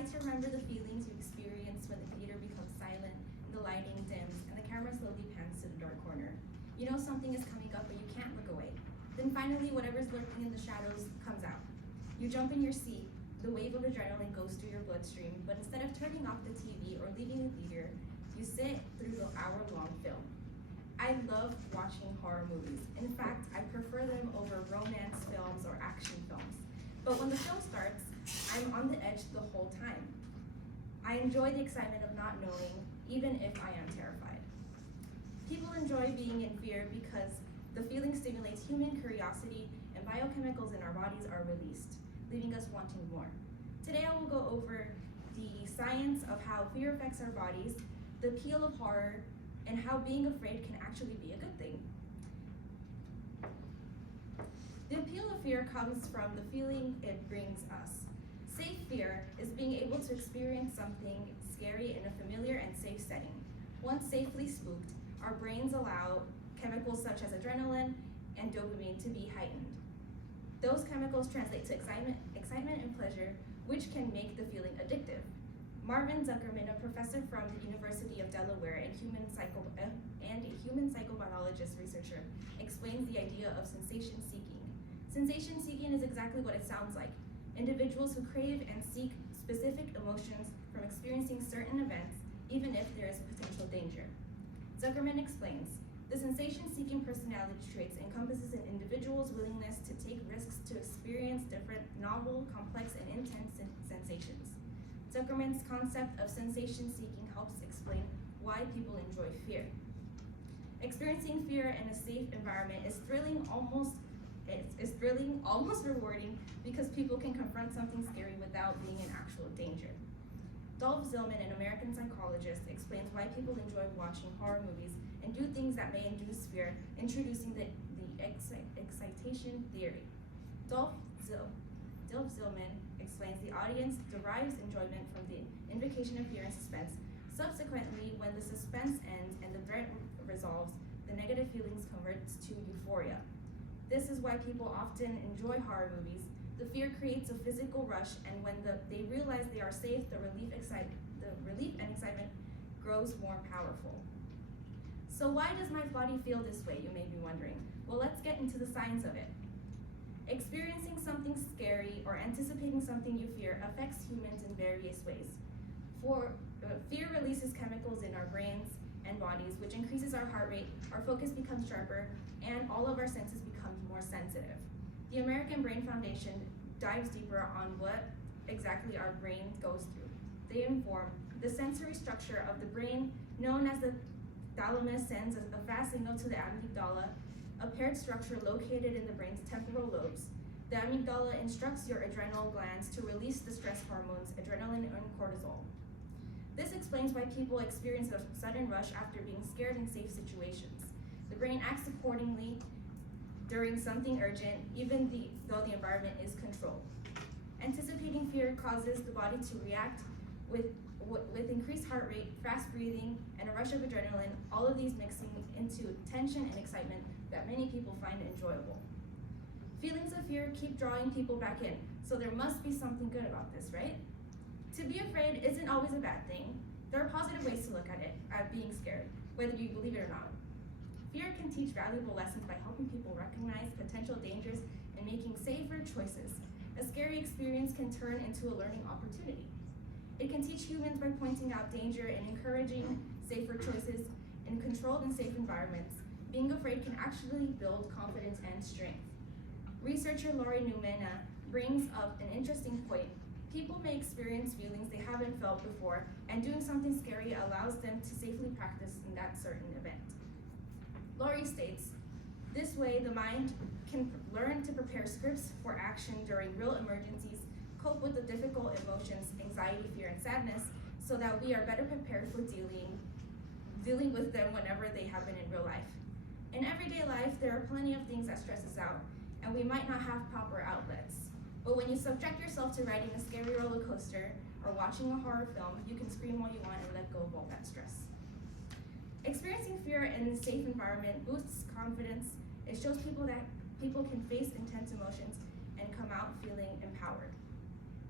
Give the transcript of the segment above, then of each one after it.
Try to remember the feelings you experience when the theater becomes silent, and the lighting dims, and the camera slowly pans to the dark corner. You know something is coming up, but you can't look away. Then finally, whatever's lurking in the shadows comes out. You jump in your seat, the wave of adrenaline goes through your bloodstream, but instead of turning off the TV or leaving the theater, you sit through the hour-long film. I love watching horror movies. In fact, I prefer them over romance films or action films. But when the film starts, I'm on the edge the whole time. I enjoy the excitement of not knowing, even if I am terrified. People enjoy being in fear because the feeling stimulates human curiosity and biochemicals in our bodies are released, leaving us wanting more. Today I will go over the science of how fear affects our bodies, the appeal of horror, and how being afraid can actually be a good thing. The appeal of fear comes from the feeling it brings us. Safe fear is being able to experience something scary in a familiar and safe setting. Once safely spooked, our brains allow chemicals such as adrenaline and dopamine to be heightened. Those chemicals translate to excitement and pleasure, which can make the feeling addictive. Marvin Zuckerman, a professor from the University of Delaware and a human psychobiologist researcher, explains the idea of sensation seeking. Sensation seeking is exactly what it sounds like. Individuals who crave and seek specific emotions from experiencing certain events, even if there is potential danger. Zuckerman explains, the sensation-seeking personality traits encompasses an individual's willingness to take risks to experience different, novel, complex, and intense sensations. Zuckerman's concept of sensation-seeking helps explain why people enjoy fear. Experiencing fear in a safe environment is thrilling, almost rewarding, because people can confront something scary without being in actual danger. Dolph Zillman, an American psychologist, explains why people enjoy watching horror movies and do things that may induce fear, introducing the excitation theory. Dolph Zillman explains the audience derives enjoyment from the invocation of fear and suspense. Subsequently, when the suspense ends and the dread resolves, the negative feelings converts to euphoria. This is why people often enjoy horror movies. The fear creates a physical rush, and when they realize they are safe, the relief and excitement grows more powerful. So why does my body feel this way, you may be wondering? Well, let's get into the science of it. Experiencing something scary or anticipating something you fear affects humans in various ways. Fear releases chemicals in our brains and bodies, which increases our heart rate, our focus becomes sharper, and all of our senses become more sensitive. The American Brain Foundation dives deeper on what exactly our brain goes through. They inform the sensory structure of the brain, known as the thalamus, sends a fast signal to the amygdala, a paired structure located in the brain's temporal lobes. The amygdala instructs your adrenal glands to release the stress hormones, adrenaline and cortisol. This explains why people experience a sudden rush after being scared in safe situations. The brain acts accordingly during something urgent, even though the environment is controlled. Anticipating fear causes the body to react with increased heart rate, fast breathing, and a rush of adrenaline, all of these mixing into tension and excitement that many people find enjoyable. Feelings of fear keep drawing people back in, so there must be something good about this, right? To be afraid isn't always a bad thing. There are positive ways to look at it, at being scared, whether you believe it or not. Fear can teach valuable lessons by helping people recognize potential dangers and making safer choices. A scary experience can turn into a learning opportunity. It can teach humans by pointing out danger and encouraging safer choices in controlled and safe environments. Being afraid can actually build confidence and strength. Researcher Laurie Newman brings up an interesting point. People may experience feelings they haven't felt before, and doing something scary allows them to safely practice in that certain event. Laurie states, this way the mind can learn to prepare scripts for action during real emergencies, cope with the difficult emotions, anxiety, fear, and sadness, so that we are better prepared for dealing with them whenever they happen in real life. In everyday life, there are plenty of things that stress us out, and we might not have proper outlets. But when you subject yourself to riding a scary roller coaster or watching a horror film, you can scream all you want and let go of all that stress. Experiencing fear in a safe environment boosts confidence. It shows people that people can face intense emotions and come out feeling empowered.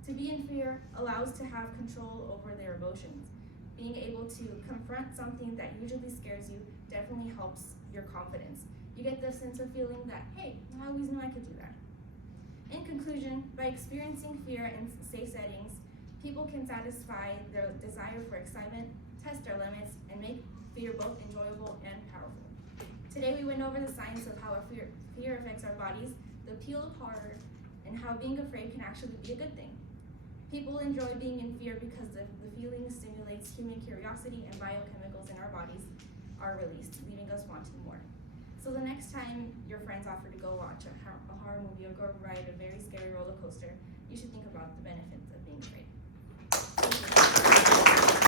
To be in fear allows to have control over their emotions. Being able to confront something that usually scares you definitely helps your confidence. You get the sense of feeling that, hey, I always knew I could do that. In conclusion, by experiencing fear in safe settings, people can satisfy their desire for excitement, test their limits, and make fear both enjoyable and powerful. Today we went over the science of how fear affects our bodies, the appeal of horror, and how being afraid can actually be a good thing. People enjoy being in fear because the feeling stimulates human curiosity and biochemicals in our bodies are released, leaving us wanting more. So the next time your friends offer to go watch a horror movie or go ride a very scary roller coaster, you should think about the benefits of being afraid.